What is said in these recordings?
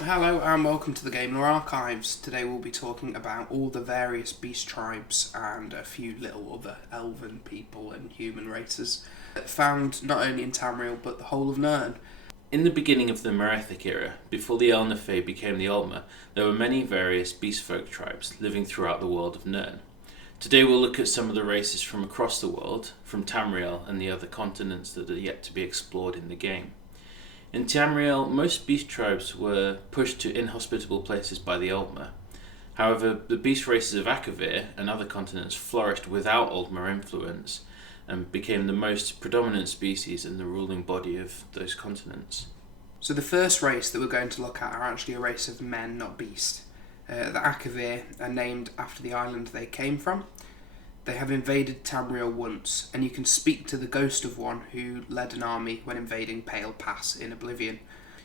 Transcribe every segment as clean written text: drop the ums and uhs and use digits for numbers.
Hello and welcome to the Game Lore Archives. Today we'll be talking about all the various beast tribes and a few little other elven people and human races found not only in Tamriel but the whole of Nirn. In the beginning of the Merethic era, before the Elnathe became the Ulmer, there were many various beastfolk tribes living throughout the world of Nirn. Today we'll look at some of the races from across the world, from Tamriel and the other continents that are yet to be explored in the game. In Tamriel, most beast tribes were pushed to inhospitable places by the Ulmer. However, the beast races of Akaviri and other continents flourished without Ulmer influence and became the most predominant species in the ruling body of those continents. So the first race that we're going to look at are actually a race of men, not beast. The Akaviri are named after the island they came from. They have invaded Tamriel once, and you can speak to the ghost of one who led an army when invading Pale Pass in Oblivion.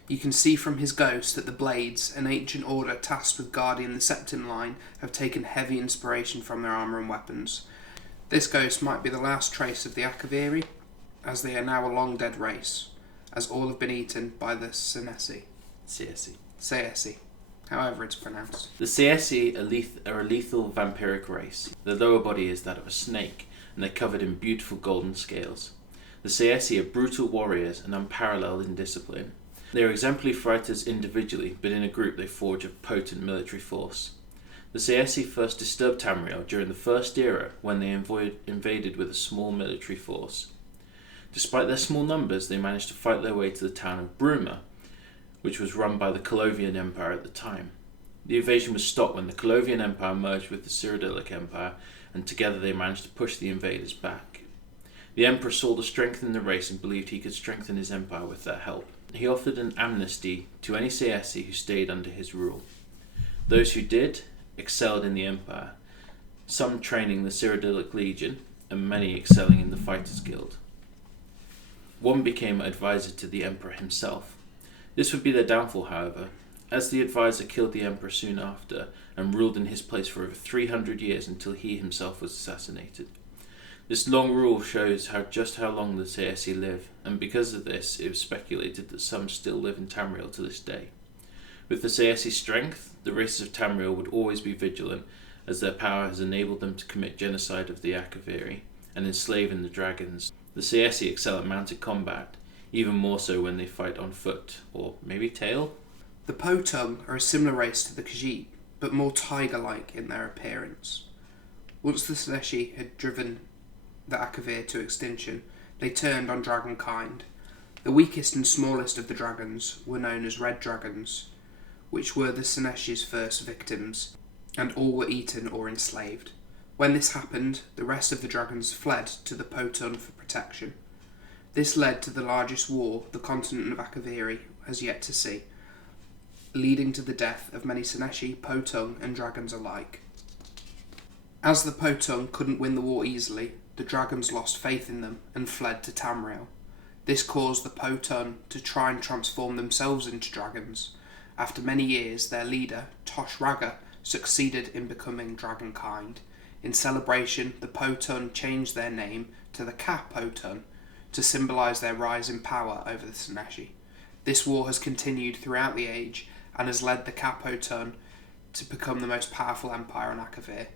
You can see from his ghost that the Blades, an ancient order tasked with guarding the Septim line, have taken heavy inspiration from their armour and weapons. This ghost might be the last trace of the Akaviri, as they are now a long dead race, as all have been eaten by the Tsaesci. Tsaesci. However it's pronounced. The Tsaesci are a lethal vampiric race. Their lower body is that of a snake, and they're covered in beautiful golden scales. The Tsaesci are brutal warriors and unparalleled in discipline. They are exemplary fighters individually, but in a group they forge a potent military force. The Tsaesci first disturbed Tamriel during the First Era when they invaded with a small military force. Despite their small numbers, they managed to fight their way to the town of Bruma, which was run by the Colovian Empire at the time. The invasion was stopped when the Colovian Empire merged with the Cyrodiilic Empire, and together they managed to push the invaders back. The Emperor saw the strength in the race and believed he could strengthen his empire with their help. He offered an amnesty to any Tsaesci who stayed under his rule. Those who did excelled in the empire, some training the Cyrodiilic Legion, and many excelling in the Fighters Guild. One became advisor to the Emperor himself. This would be their downfall, however, as the advisor killed the Emperor soon after and ruled in his place for over 300 years until he himself was assassinated. This long rule shows just how long the Tsaesci live, and because of this it was speculated that some still live in Tamriel to this day. With the Tsaesci strength, the races of Tamriel would always be vigilant, as their power has enabled them to commit genocide of the Akaviri and enslaving the dragons. The Tsaesci excel at mounted combat, even more so when they fight on foot, or maybe tail. The Po Tun are a similar race to the Khajiit, but more tiger-like in their appearance. Once the Tsaesci had driven the Akaviri to extinction, they turned on dragonkind. The weakest and smallest of the dragons were known as red dragons, which were the Tsaesci's first victims, and all were eaten or enslaved. When this happened, the rest of the dragons fled to the Po Tun for protection. This led to the largest war the continent of Akaviri has yet to see, leading to the death of many Tsaesci, Po Tun and dragons alike. As the Po Tun couldn't win the war easily, the dragons lost faith in them and fled to Tamriel. This caused the Po Tun to try and transform themselves into dragons. After many years, their leader, Raga, succeeded in becoming dragonkind. In celebration, the Po Tun changed their name to the Po Tun, to symbolise their rise in power over the Tsaesci. This war has continued throughout the age and has led the Po Tun to become the most powerful empire in Akaviri,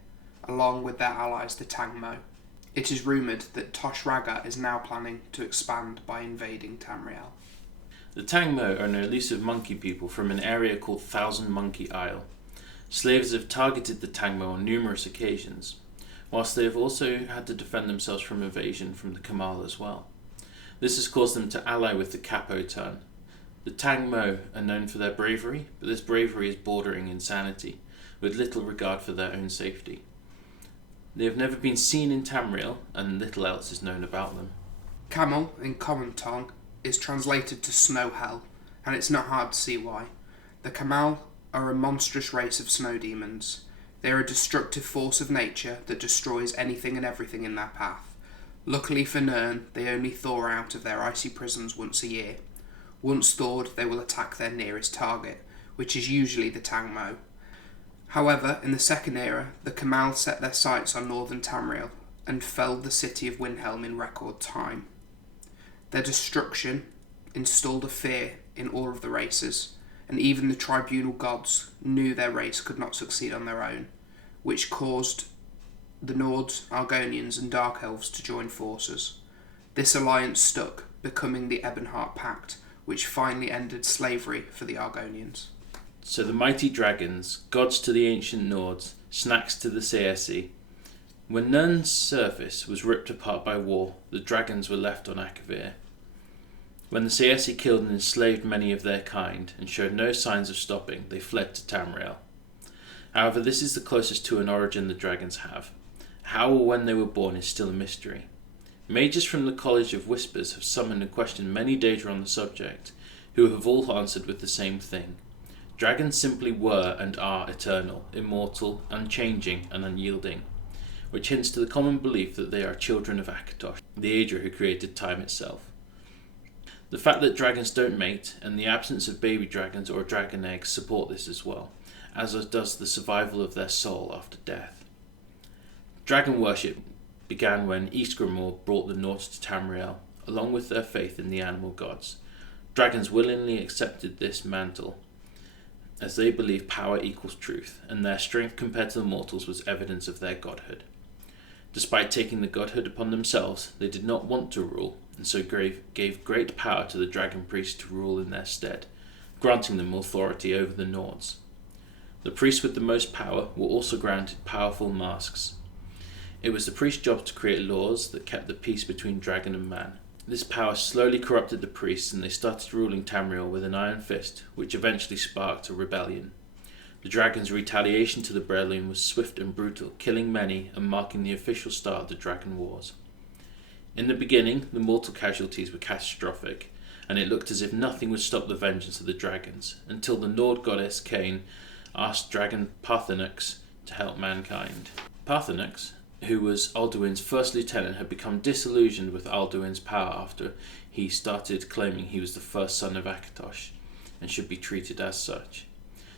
along with their allies the Tang Mo. It is rumoured that Raga is now planning to expand by invading Tamriel. The Tang Mo are an elusive monkey people from an area called Thousand Monkey Isle. Slaves have targeted the Tang Mo on numerous occasions, whilst they have also had to defend themselves from invasion from the Kamal as well. This has caused them to ally with the Po Tun. The Tang Mo are known for their bravery, but this bravery is bordering insanity, with little regard for their own safety. They have never been seen in Tamriel, and little else is known about them. Kamal, in common tongue, is translated to snow hell, and it's not hard to see why. The Kamal are a monstrous race of snow demons. They are a destructive force of nature that destroys anything and everything in their path. Luckily for Nirn, they only thaw out of their icy prisons once a year. Once thawed, they will attack their nearest target, which is usually the Tang Mo. However, in the Second Era, the Kamal set their sights on northern Tamriel, and felled the city of Windhelm in record time. Their destruction installed a fear in all of the races, and even the tribunal gods knew their race could not succeed on their own, which caused the Nords, Argonians and Dark Elves to join forces. This alliance stuck, becoming the Ebonheart Pact, which finally ended slavery for the Argonians. So the mighty dragons, gods to the ancient Nords, snacks to the Tsaesci. When Nirn's surface was ripped apart by war, the dragons were left on Akaviri. When the Tsaesci killed and enslaved many of their kind and showed no signs of stopping, they fled to Tamriel. However, this is the closest to an origin the dragons have. How or when they were born is still a mystery. Mages from the College of Whispers have summoned and questioned many data on the subject, who have all answered with the same thing. Dragons simply were and are eternal, immortal, unchanging and unyielding, which hints to the common belief that they are children of Akatosh, the Aedra who created time itself. The fact that dragons don't mate and the absence of baby dragons or dragon eggs support this as well, as does the survival of their soul after death. Dragon worship began when Ysgramor brought the Nords to Tamriel, along with their faith in the animal gods. Dragons willingly accepted this mantle, as they believe power equals truth, and their strength compared to the mortals was evidence of their godhood. Despite taking the godhood upon themselves, they did not want to rule, and so gave great power to the dragon priests to rule in their stead, granting them authority over the Nords. The priests with the most power were also granted powerful masks. It was the priest's job to create laws that kept the peace between dragon and man. This power slowly corrupted the priests, and they started ruling Tamriel with an iron fist, which eventually sparked a rebellion. The dragon's retaliation to the rebellion was swift and brutal, killing many and marking the official start of the Dragon Wars. In the beginning, the mortal casualties were catastrophic, and it looked as if nothing would stop the vengeance of the dragons, until the Nord goddess Cain asked dragon Parthenux to help mankind. Parthenux, who was Alduin's first lieutenant, had become disillusioned with Alduin's power after he started claiming he was the first son of Akatosh and should be treated as such.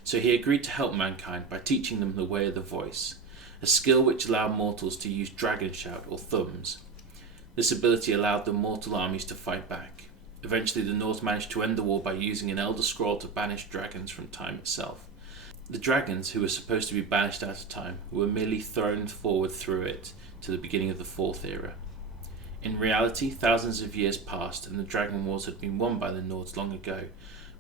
So he agreed to help mankind by teaching them the way of the voice, a skill which allowed mortals to use dragon shout or thumbs. This ability allowed the mortal armies to fight back. Eventually the Nords managed to end the war by using an Elder Scroll to banish dragons from time itself. The dragons, who were supposed to be banished out of time, were merely thrown forward through it to the beginning of the Fourth Era. In reality, thousands of years passed and the Dragon Wars had been won by the Nords long ago,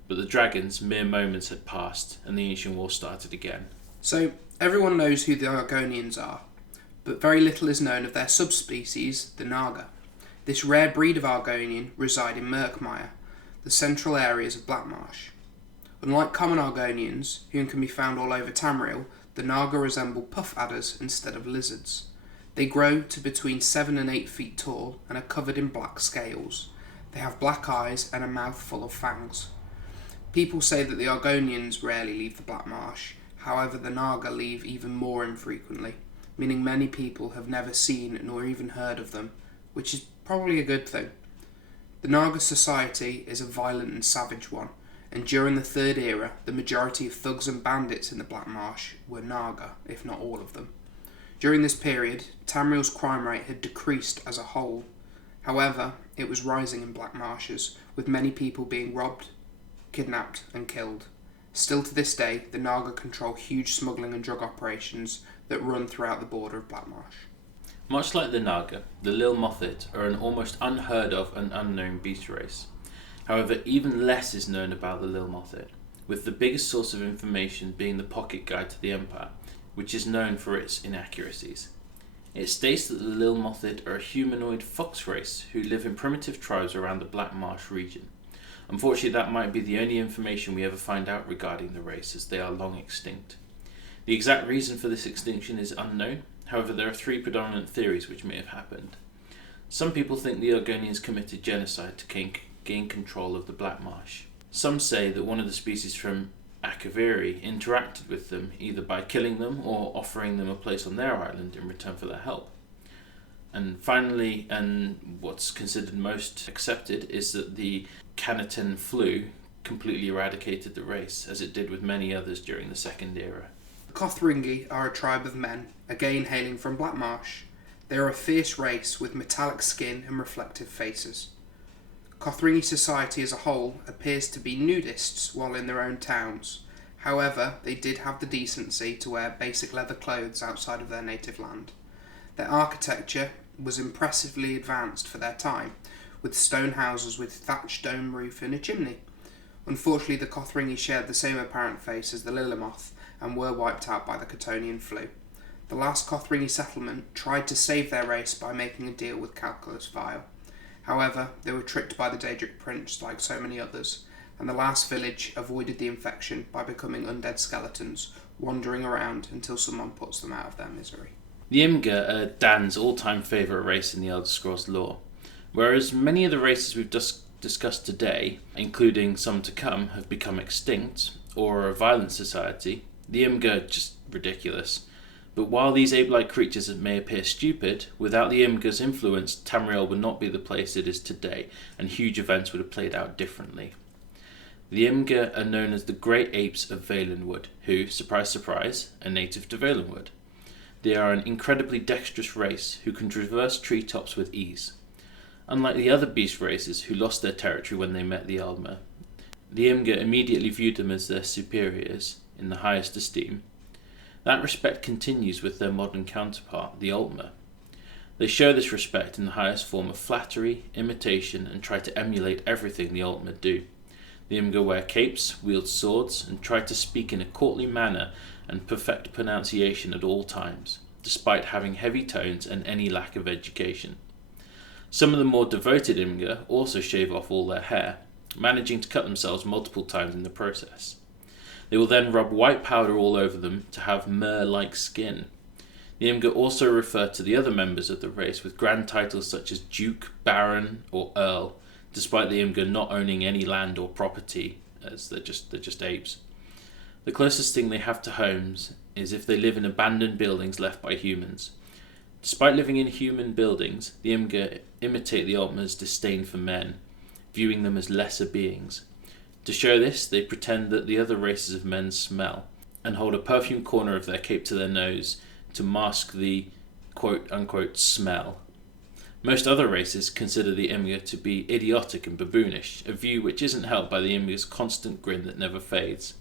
but the dragons, mere moments had passed and the ancient war started again. So, everyone knows who the Argonians are, but very little is known of their subspecies, the Naga. This rare breed of Argonian reside in Murkmire, the central areas of Blackmarsh. Unlike common Argonians, who can be found all over Tamriel, the Naga resemble puff adders instead of lizards. They grow to between 7 and 8 feet tall and are covered in black scales. They have black eyes and a mouth full of fangs. People say that the Argonians rarely leave the Black Marsh, however the Naga leave even more infrequently, meaning many people have never seen nor even heard of them, which is probably a good thing. The Naga society is a violent and savage one, and during the Third Era, the majority of thugs and bandits in the Black Marsh were Naga, if not all of them. During this period, Tamriel's crime rate had decreased as a whole. However, it was rising in Black Marshes, with many people being robbed, kidnapped and killed. Still to this day, the Naga control huge smuggling and drug operations that run throughout the border of Blackmarsh. Much like the Naga, the Lilmothiit are an almost unheard of and unknown beast race. However, even less is known about the Lilmothiit, with the biggest source of information being the Pocket Guide to the Empire, which is known for its inaccuracies. It states that the Lilmothiit are a humanoid fox race who live in primitive tribes around the Black Marsh region. Unfortunately, that might be the only information we ever find out regarding the race, as they are long extinct. The exact reason for this extinction is unknown. However, there are 3 predominant theories which may have happened. Some people think the Argonians committed genocide to gain control of the Black Marsh. Some say that one of the species from Akaviri interacted with them either by killing them or offering them a place on their island in return for their help. And finally, and what's considered most accepted, is that the Canatin flu completely eradicated the race, as it did with many others during the Second Era. The Kothringi are a tribe of men, again hailing from Blackmarsh. They are a fierce race with metallic skin and reflective faces. Kothringi society as a whole appears to be nudists while in their own towns. However, they did have the decency to wear basic leather clothes outside of their native land. Their architecture was impressively advanced for their time, with stone houses with thatched dome roof and a chimney. Unfortunately, the Kothringi shared the same apparent face as the Lilmothiit and were wiped out by the Chthonian flu. The last Kothringi settlement tried to save their race by making a deal with Calculus Vile. However, they were tricked by the Daedric prince like so many others, and the last village avoided the infection by becoming undead skeletons, wandering around until someone puts them out of their misery. The Imga are Dan's all-time favourite race in the Elder Scrolls lore, whereas many of the races we've discussed today, including some to come, have become extinct, or are a violent society. The Imga are just ridiculous. But while these ape-like creatures may appear stupid, without the Imga's influence, Tamriel would not be the place it is today, and huge events would have played out differently. The Imga are known as the Great Apes of Valenwood, who, surprise surprise, are native to Valenwood. They are an incredibly dexterous race who can traverse treetops with ease. Unlike the other beast races who lost their territory when they met the Eldmer, the Imga immediately viewed them as their superiors in the highest esteem. That respect continues with their modern counterpart, the Altmer. They show this respect in the highest form of flattery, imitation, and try to emulate everything the Altmer do. The Imga wear capes, wield swords, and try to speak in a courtly manner and perfect pronunciation at all times, despite having heavy tones and any lack of education. Some of the more devoted Imga also shave off all their hair, managing to cut themselves multiple times in the process. They will then rub white powder all over them to have mer-like skin. The Imga also refer to the other members of the race with grand titles such as Duke, Baron, or Earl, despite the Imga not owning any land or property, as they're just apes. The closest thing they have to homes is if they live in abandoned buildings left by humans. Despite living in human buildings, the Imga imitate the Altmer's disdain for men, viewing them as lesser beings. To show this, they pretend that the other races of men smell, and hold a perfumed corner of their cape to their nose to mask the quote-unquote smell. Most other races consider the Imga to be idiotic and baboonish, a view which isn't helped by the Imga's constant grin that never fades.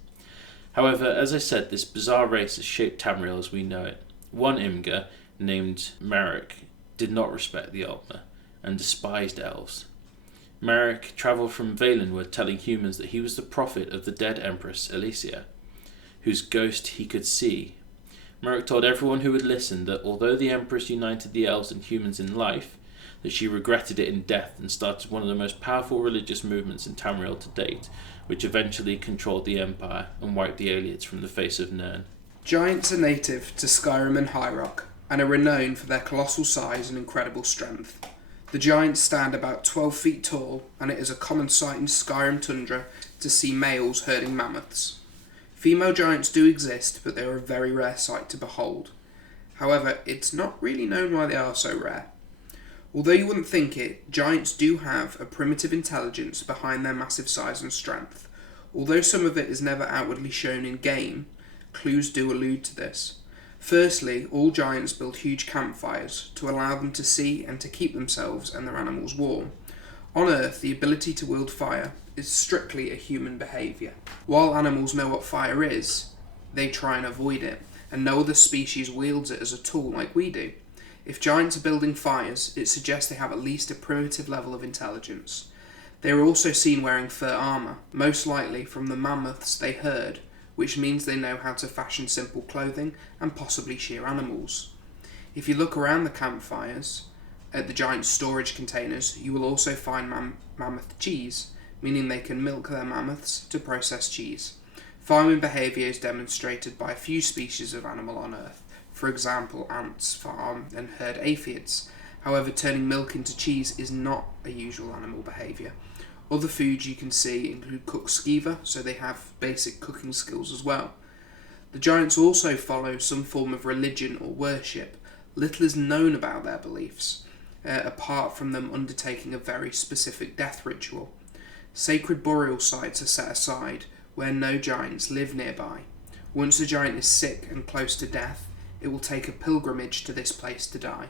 However, as I said, this bizarre race has shaped Tamriel as we know it. One Imga, named Merrick, did not respect the Altmer, and despised elves. Merrick travelled from Valenwood telling humans that he was the prophet of the dead Empress Elysia, whose ghost he could see. Merrick told everyone who would listen that although the Empress united the elves and humans in life, that she regretted it in death and started one of the most powerful religious movements in Tamriel to date, which eventually controlled the Empire and wiped the Aliates from the face of Nirn. Giants are native to Skyrim and High Rock, and are renowned for their colossal size and incredible strength. The giants stand about 12 feet tall, and it is a common sight in Skyrim tundra to see males herding mammoths. Female giants do exist, but they are a very rare sight to behold. However, it's not really known why they are so rare. Although you wouldn't think it, giants do have a primitive intelligence behind their massive size and strength. Although some of it is never outwardly shown in game, clues do allude to this. Firstly, all giants build huge campfires to allow them to see and to keep themselves and their animals warm. On Earth, the ability to wield fire is strictly a human behaviour. While animals know what fire is, they try and avoid it, and no other species wields it as a tool like we do. If giants are building fires, it suggests they have at least a primitive level of intelligence. They are also seen wearing fur armour, most likely from the mammoths they herd, which means they know how to fashion simple clothing and possibly shear animals. If you look around the campfires, at the giant storage containers, you will also find mammoth cheese, meaning they can milk their mammoths to process cheese. Farming behaviour is demonstrated by a few species of animal on Earth. For example, ants farm and herd aphids. However, turning milk into cheese is not a usual animal behaviour. Other foods you can see include cooked skeever, so they have basic cooking skills as well. The giants also follow some form of religion or worship. Little is known about their beliefs, apart from them undertaking a very specific death ritual. Sacred burial sites are set aside where no giants live nearby. Once a giant is sick and close to death, it will take a pilgrimage to this place to die.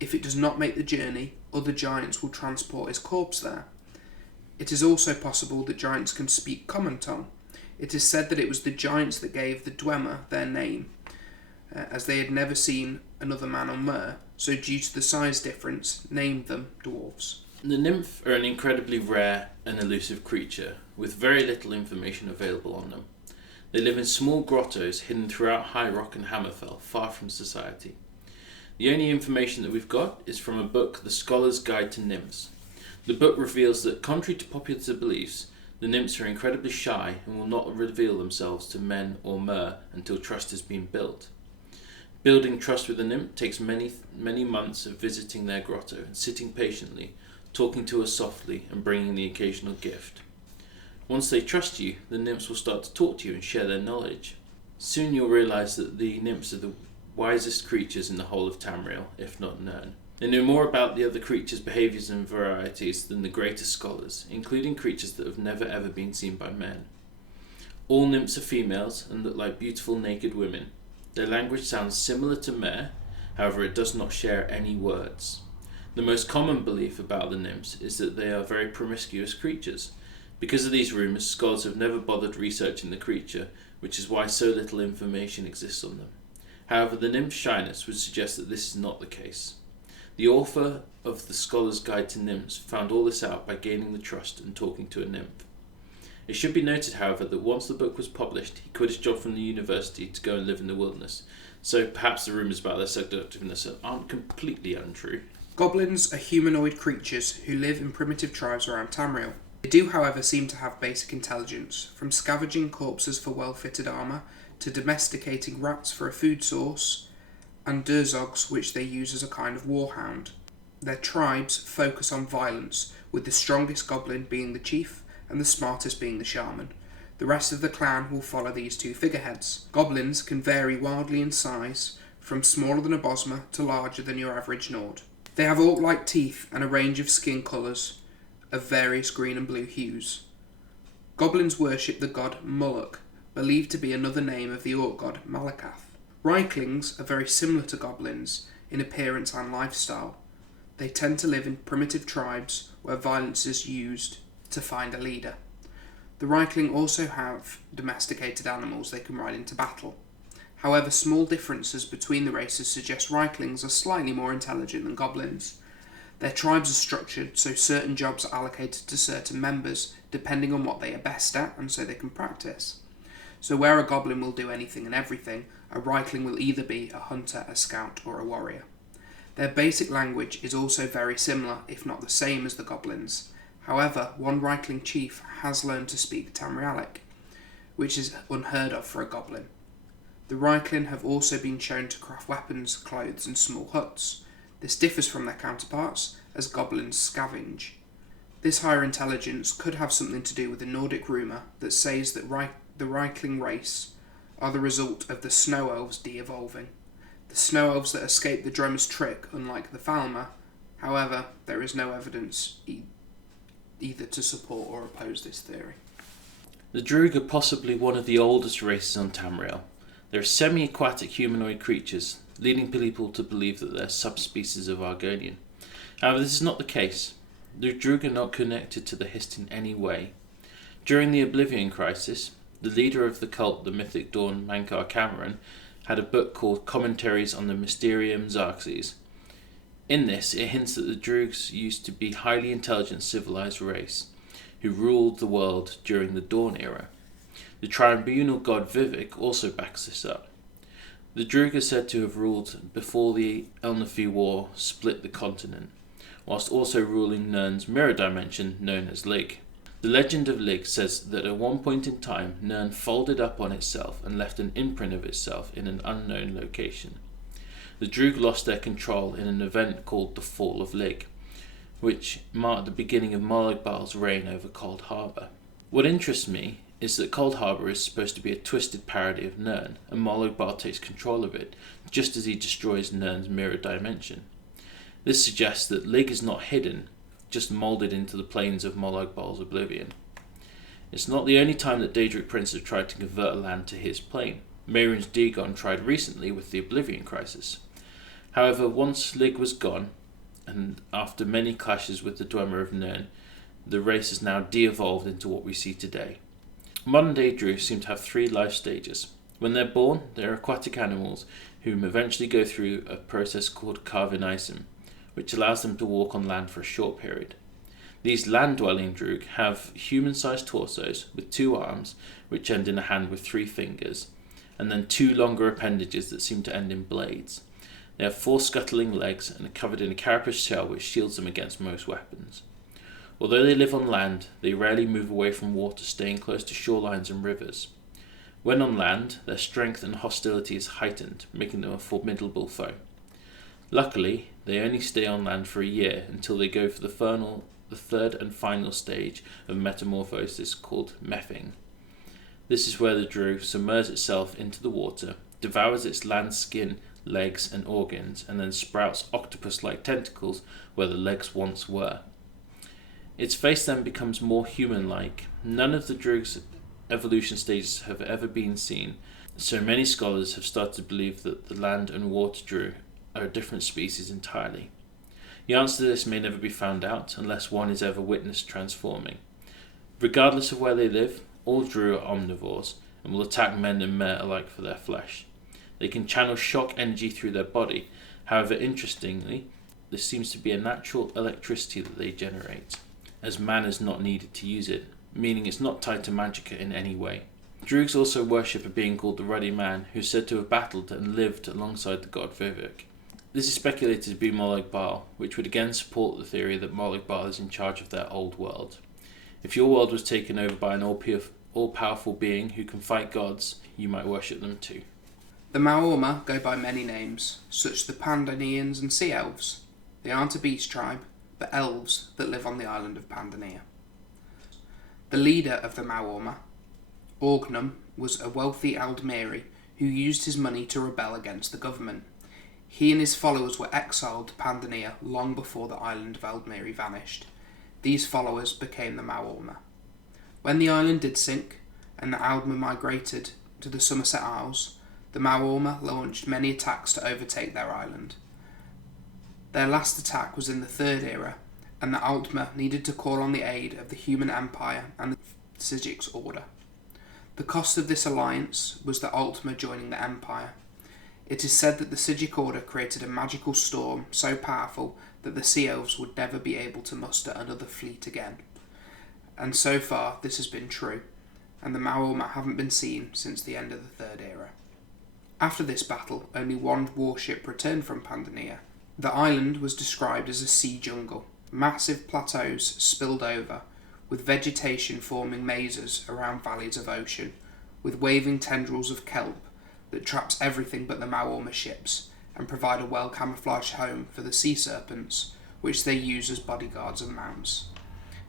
If it does not make the journey, other giants will transport his corpse there. It is also possible that giants can speak common tongue. It is said that it was the giants that gave the Dwemer their name, as they had never seen another man on Mer, so due to the size difference, named them dwarves. The Nymph are an incredibly rare and elusive creature, with very little information available on them. They live in small grottos hidden throughout High Rock and Hammerfell, far from society. The only information that we've got is from a book, The Scholar's Guide to Nymphs. The book reveals that, contrary to popular beliefs, the nymphs are incredibly shy and will not reveal themselves to men or Mer until trust has been built. Building trust with a nymph takes many months of visiting their grotto and sitting patiently, talking to her softly and bringing the occasional gift. Once they trust you, the nymphs will start to talk to you and share their knowledge. Soon you'll realise that the nymphs are the wisest creatures in the whole of Tamriel, if not Nirn. They know more about the other creatures' behaviours and varieties than the greatest scholars, including creatures that have never ever been seen by men. All nymphs are females and look like beautiful naked women. Their language sounds similar to Mer, however it does not share any words. The most common belief about the nymphs is that they are very promiscuous creatures. Because of these rumours, scholars have never bothered researching the creature, which is why so little information exists on them. However, the nymph's shyness would suggest that this is not the case. The author of The Scholar's Guide to Nymphs found all this out by gaining the trust and talking to a nymph. It should be noted, however, that once the book was published, he quit his job from the university to go and live in the wilderness, so perhaps the rumours about their seductiveness aren't completely untrue. Goblins are humanoid creatures who live in primitive tribes around Tamriel. They do, however, seem to have basic intelligence, from scavenging corpses for well-fitted armour, to domesticating rats for a food source, and durzogs which they use as a kind of warhound. Their tribes focus on violence, with the strongest goblin being the chief, and the smartest being the shaman. The rest of the clan will follow these two figureheads. Goblins can vary wildly in size, from smaller than a Bosmer to larger than your average Nord. They have orc-like teeth and a range of skin colours of various green and blue hues. Goblins worship the god Mulloch, believed to be another name of the orc god Malakath. Rieklings are very similar to goblins in appearance and lifestyle. They tend to live in primitive tribes where violence is used to find a leader. The Riekling also have domesticated animals they can ride into battle. However, small differences between the races suggest Rieklings are slightly more intelligent than goblins. Their tribes are structured so certain jobs are allocated to certain members depending on what they are best at and so they can practice. So where a goblin will do anything and everything, a Riekling will either be a hunter, a scout or a warrior. Their basic language is also very similar, if not the same as the goblins. However, one Riekling chief has learned to speak Tamrielic, which is unheard of for a goblin. The Riekling have also been shown to craft weapons, clothes and small huts. This differs from their counterparts, as goblins scavenge. This higher intelligence could have something to do with the Nordic rumour that says that the Riekling race are the result of the Snow Elves de-evolving. The Snow Elves that escaped the Drummer's trick, unlike the Falmer. However, there is no evidence either to support or oppose this theory. The Dreugh are possibly one of the oldest races on Tamriel. They are semi-aquatic humanoid creatures, leading people to believe that they're subspecies of Argonian. However, this is not the case. The Dreugh are not connected to the Hist in any way. During the Oblivion Crisis, the leader of the cult, the Mythic Dawn Mankar Cameron, had a book called Commentaries on the Mysterium Xarxes. In this, it hints that the Dreughs used to be a highly intelligent civilized race who ruled the world during the Dawn era. The tribunal god Vivek also backs this up. The Dreugh are said to have ruled before the Elnafi War split the continent, whilst also ruling Nirn's mirror dimension known as Lig. The legend of Lig says that at one point in time, Nirn folded up on itself and left an imprint of itself in an unknown location. The Dreugh lost their control in an event called the Fall of Lig, which marked the beginning of Molagbal's reign over Cold Harbour. What interests me is that Cold Harbour is supposed to be a twisted parody of Nirn, and Molagbal takes control of it, just as he destroys Nirn's mirror dimension. This suggests that Lig is not hidden, just moulded into the planes of Molagbal's oblivion. It's not the only time that Daedric Prince have tried to convert a land to his plane. Mehrunes Dagon tried recently with the Oblivion Crisis. However, once Lig was gone, and after many clashes with the Dwemer of Nirn, the race has now de-evolved into what we see today. Modern-day Dreugh seem to have 3 life stages. When they're born, they're aquatic animals who eventually go through a process called carvinism, which allows them to walk on land for a short period. These land-dwelling Dreugh have human-sized torsos with 2 arms, which end in a hand with 3 fingers, and then 2 longer appendages that seem to end in blades. They have 4 scuttling legs and are covered in a carapace shell which shields them against most weapons. Although they live on land, they rarely move away from water, staying close to shorelines and rivers. When on land, their strength and hostility is heightened, making them a formidable foe. Luckily, they only stay on land for a year until they go for the 3rd and final stage of metamorphosis called mething. This is where the Dreugh submerges itself into the water, devours its land skin, legs and organs, and then sprouts octopus-like tentacles where the legs once were. Its face then becomes more human-like. None of the Dreugh's evolution stages have ever been seen, so many scholars have started to believe that the land and water Dreugh are a different species entirely. The answer to this may never be found out unless one is ever witnessed transforming. Regardless of where they live, all Dreugh are omnivores and will attack men and mare alike for their flesh. They can channel shock energy through their body. However, interestingly, there seems to be a natural electricity that they generate, as man is not needed to use it, meaning it's not tied to magicka in any way. Dreughs also worship a being called the Ruddy Man, who is said to have battled and lived alongside the god Vivek. This is speculated to be Molag Bal, which would again support the theory that Molag Bal is in charge of their old world. If your world was taken over by an all-powerful being who can fight gods, you might worship them too. The Maormer go by many names, such as the Pandanians and Sea Elves. They aren't a beast tribe, but elves that live on the island of Pandania. The leader of the Maormer, Orgnum, was a wealthy Aldmeri who used his money to rebel against the government. He and his followers were exiled to Pandania long before the island of Aldmeri vanished. These followers became the Maormer. When the island did sink, and the Aldmer migrated to the Somerset Isles, the Maormer launched many attacks to overtake their island. Their last attack was in the Third Era, and the Altmer needed to call on the aid of the Human Empire and the Psijics Order. The cost of this alliance was the Altmer joining the Empire. It is said that the Psijic Order created a magical storm so powerful that the Sea Elves would never be able to muster another fleet again. And so far this has been true, and the Maormer haven't been seen since the end of the Third Era. After this battle, only one warship returned from Pandania. The island was described as a sea jungle. Massive plateaus spilled over, with vegetation forming mazes around valleys of ocean, with waving tendrils of kelp that traps everything but the Maormer ships and provide a well-camouflaged home for the sea serpents, which they use as bodyguards and mounts.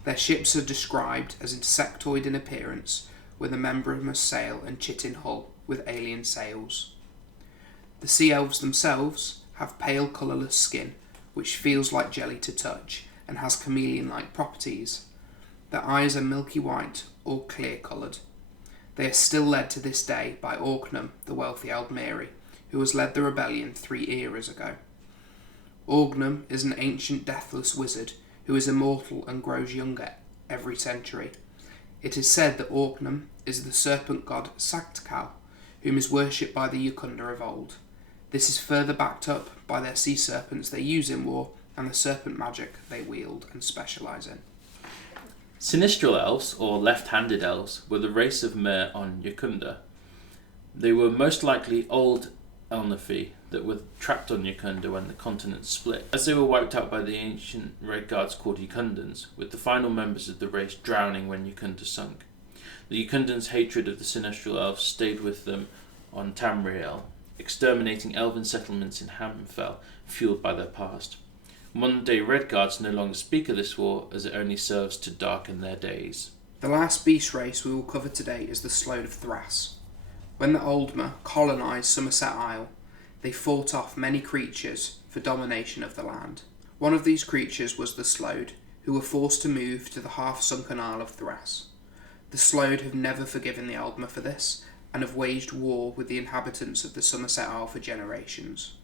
Their ships are described as insectoid in appearance, with a membranous sail and chitin hull with alien sails. The Sea Elves themselves have pale colourless skin, which feels like jelly to touch and has chameleon-like properties. Their eyes are milky white or clear-coloured. They are still led to this day by Orgnum, the wealthy Aldmeri, who has led the rebellion 3 eras ago. Orgnum is an ancient deathless wizard who is immortal and grows younger every century. It is said that Orgnum is the serpent god Saktkal, whom is worshipped by the Yukunda of old. This is further backed up by their sea serpents they use in war and the serpent magic they wield and specialise in. Sinistral Elves, or left-handed elves, were the race of Mer on Yukunda. They were most likely old Elnafi that were trapped on Yukunda when the continent split, as they were wiped out by the ancient red guards called Yukundans, with the final members of the race drowning when Yukunda sunk. The Yukundans' hatred of the Sinistral Elves stayed with them on Tamriel, exterminating elven settlements in Hammerfell, fueled by their past. Modern-day Red Guards no longer speak of this war, as it only serves to darken their days. The last beast race we will cover today is the Sload of Thras. When the Aldmer colonised Somerset Isle, they fought off many creatures for domination of the land. One of these creatures was the Sload, who were forced to move to the half-sunken Isle of Thras. The Sload have never forgiven the Aldmer for this, and have waged war with the inhabitants of the Somerset Isle for generations.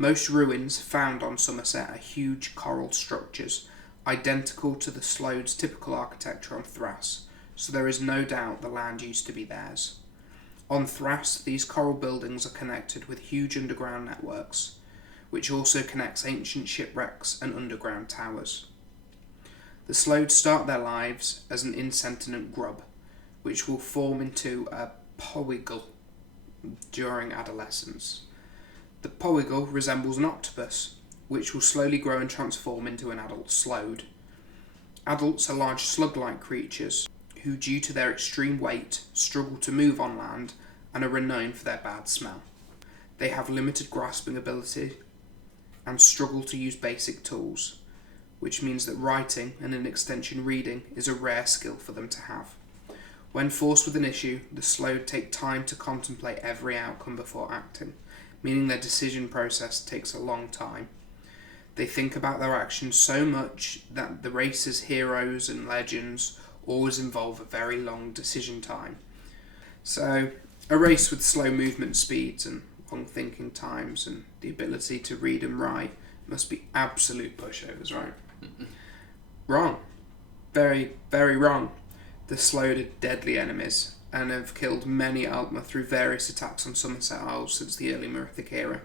Most ruins found on Somerset are huge coral structures, identical to the Sload's typical architecture on Thrace, so there is no doubt the land used to be theirs. On Thrace, these coral buildings are connected with huge underground networks, which also connects ancient shipwrecks and underground towers. The Sload start their lives as an insentient grub, which will form into a polygal during adolescence. The polygal resembles an octopus, which will slowly grow and transform into an adult Sload. Adults are large slug-like creatures who, due to their extreme weight, struggle to move on land and are renowned for their bad smell. They have limited grasping ability and struggle to use basic tools, which means that writing, and in extension reading, is a rare skill for them to have. When forced with an issue, the Sload take time to contemplate every outcome before acting, meaning their decision process takes a long time. They think about their actions so much that the race's heroes and legends always involve a very long decision time. So, a race with slow movement speeds and long thinking times and the ability to read and write must be absolute pushovers, right? Wrong. Very, very wrong. The Sload are deadly enemies and have killed many Altmer through various attacks on Somerset Isles since the early Merithic era.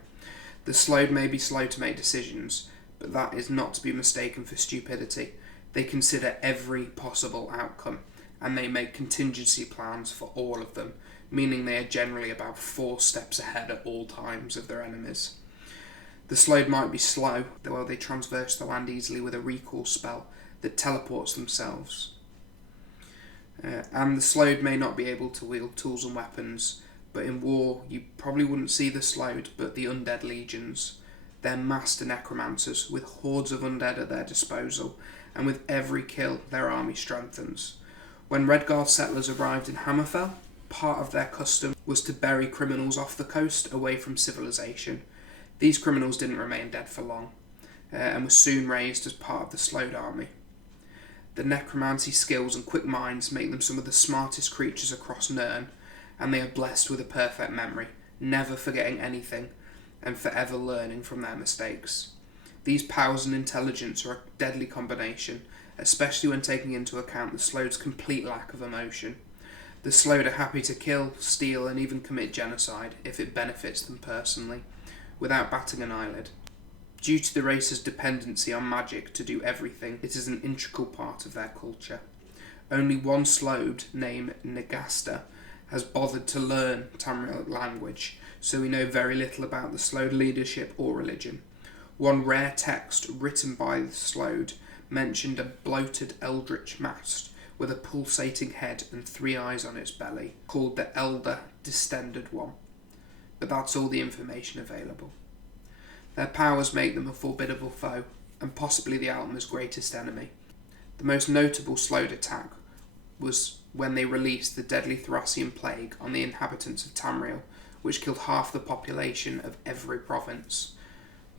The Sload may be slow to make decisions, but that is not to be mistaken for stupidity. They consider every possible outcome, and they make contingency plans for all of them, meaning they are generally about 4 steps ahead at all times of their enemies. The Sload might be slow, though they traverse the land easily with a recall spell that teleports themselves. And the Sload may not be able to wield tools and weapons, but in war you probably wouldn't see the Sload but the undead legions. They're master necromancers with hordes of undead at their disposal, and with every kill their army strengthens. When Redguard settlers arrived in Hammerfell, part of their custom was to bury criminals off the coast away from civilization. These criminals didn't remain dead for long, and were soon raised as part of the Sload army. The necromancy skills and quick minds make them some of the smartest creatures across Nirn, and they are blessed with a perfect memory, never forgetting anything, and forever learning from their mistakes. These powers and intelligence are a deadly combination, especially when taking into account the Sload's complete lack of emotion. The Sload are happy to kill, steal, and even commit genocide if it benefits them personally, without batting an eyelid. Due to the race's dependency on magic to do everything, it is an integral part of their culture. Only one Sload, named Nagasta, has bothered to learn Tamrielic language, so we know very little about the Sload leadership or religion. One rare text written by the Sload mentioned a bloated eldritch mast with a pulsating head and 3 eyes on its belly, called the Elder Distended One. But that's all the information available. Their powers make them a formidable foe, and possibly the Altmer's greatest enemy. The most notable Sload attack was when they released the deadly Thracian plague on the inhabitants of Tamriel, which killed half the population of every province.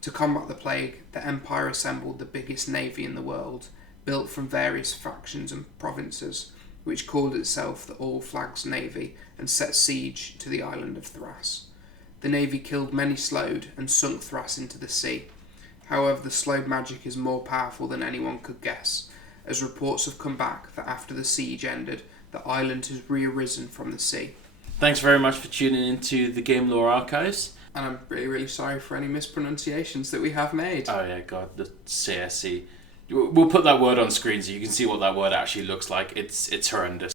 To combat the plague, the Empire assembled the biggest navy in the world, built from various factions and provinces, which called itself the All Flags Navy, and set siege to the island of Thrace. The navy killed many Sload and sunk Thrace into the sea. However, the Sload magic is more powerful than anyone could guess, as reports have come back that after the siege ended, the island has re-arisen from the sea. Thanks very much for tuning into the Game Lore Archives. And I'm really, really sorry for any mispronunciations that we have made. Oh yeah, God, the Tsaesci. We'll put that word on screen so you can see what that word actually looks like. It's horrendous.